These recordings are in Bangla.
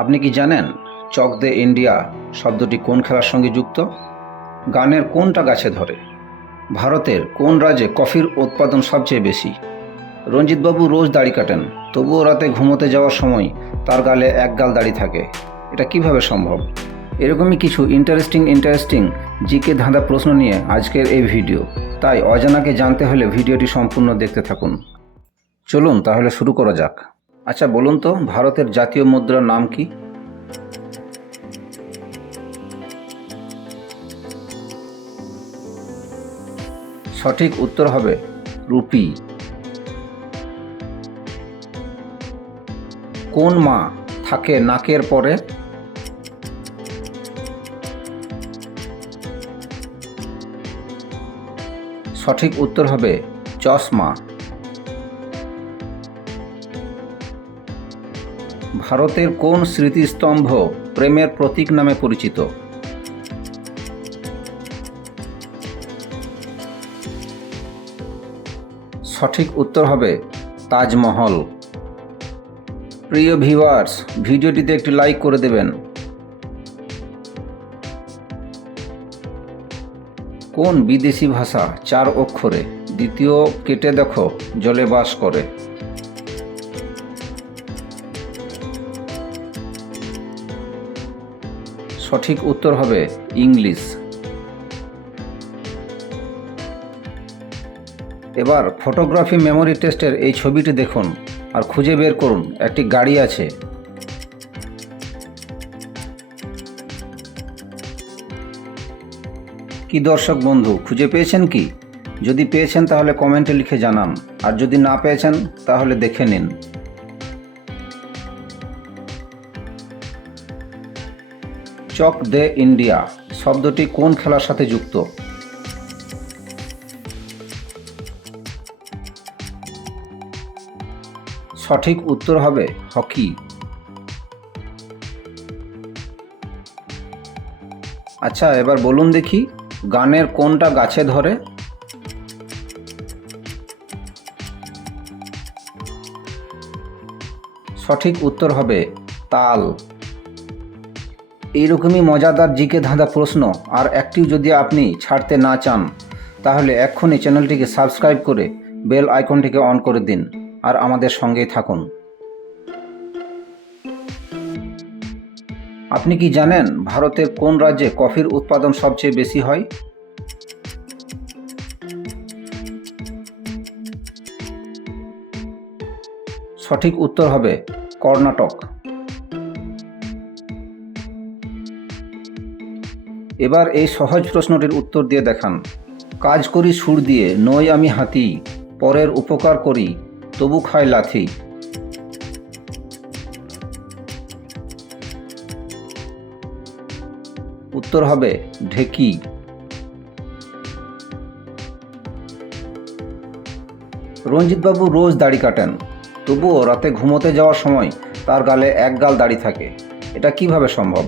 আপনি কি জানেন চক দে ইন্ডিয়া শব্দটি কোন খেলার সঙ্গে যুক্ত? গানের কোনটা গাছে ধরে? ভারতের কোন রাজ্যে কফির উৎপাদন সবচেয়ে বেশি? রঞ্জিতবাবু রোজ দাড়ি কাটেন, তবুও রাতে ঘুমোতে যাওয়ার সময় তার গালে এক গাল দাড়ি থাকে। এটা কিভাবে সম্ভব? এরকমই কিছু ইন্টারেস্টিং জিকে ধাঁধা প্রশ্ন নিয়ে আজকের এই ভিডিও। তাই অজানাকে জানতে হলে ভিডিওটি সম্পূর্ণ দেখতে থাকুন। চলুন তাহলে শুরু করা যাক। আচ্ছা বলুন তো, ভারতের জাতীয় মুদ্রার নাম কি? সঠিক উত্তর হবে রুপি। কোন মা থাকে নাকের পরে? সঠিক উত্তর হবে চশমা। ভারতের কোন স্মৃতিস্তম্ভ প্রেমের প্রতীক নামে পরিচিত? সঠিক উত্তর হবে তাজমহল। প্রিয় ভিউয়ার্স, ভিডিওটিতে একটি লাইক করে দেবেন। কোন বিদেশি ভাষা 4 অক্ষরে, দ্বিতীয় কেটে দেখো জলে বাস করে? সঠিক উত্তর হবে ইংলিশ। এবার ফটোগ্রাফি মেমোরি টেস্টের এই ছবিটি দেখুন আর খুঁজে বের করুন একটি গাড়ি আছে। কি দর্শক বন্ধু, খুঁজে পেয়েছেন কি? যদি পেয়েছেন তাহলে কমেন্টে লিখে জানান, আর যদি না পেয়েছেন তাহলে দেখে নিন। চক দে ইন্ডিয়া শব্দটি কোন খেলার সাথে যুক্ত? সঠিক উত্তর হবে হকি। আচ্ছা এবার বলুন দেখি, গানের কোনটা গাছে ধরে? সঠিক উত্তর হবে তাল। এইরকমই মজাদার জিকে ধাঁধা প্রশ্ন আর একটিও যদি আপনি ছাড়তে না চান, তাহলে এক্ষুনি চ্যানেলটিকে সাবস্ক্রাইব করে বেল আইকনটিকে অন করে দিন আর আমাদের সঙ্গেই থাকুন। আপনি কি জানেন ভারতের কোন রাজ্যে কফির উৎপাদন সবচেয়ে বেশি হয়? সঠিক উত্তর হবে কর্ণাটক। এবার এই সহজ প্রশ্নটির উত্তর দিয়ে দেখান। কাজ করি সুর দিয়ে, নই আমি হাতি, পরের উপকার করি তবু খাই লাথি। উত্তর হবে ঢেকি। রঞ্জিতবাবু রোজ দাড়ি কাটেন, তবুও রাতে ঘুমোতে যাওয়ার সময় তার গালে এক গাল দাড়ি থাকে। এটা কিভাবে সম্ভব?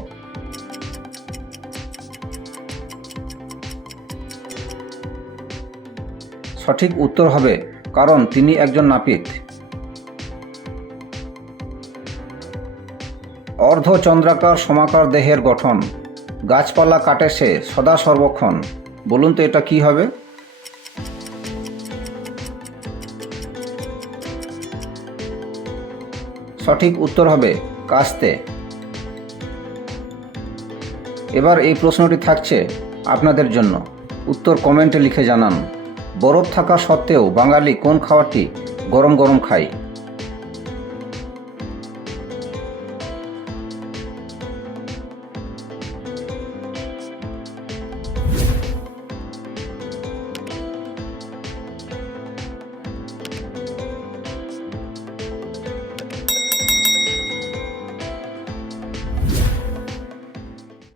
সঠিক উত্তর হবে কারণ তিনি একজন নাপিত। অর্ধচন্দ্রাকার সমাকার দেহের গঠন, গাছপালা কাটে সে সদা সর্বক্ষণ। বলুন তো এটা কি হবে? সঠিক উত্তর হবে কাস্তে। এবার এই প্রশ্নটি থাকছে আপনাদের জন্য, উত্তর কমেন্টে লিখে জানান। বরফ থাকা সত্ত্বেও বাঙালি কোন খাবারটি গরম গরম খায়?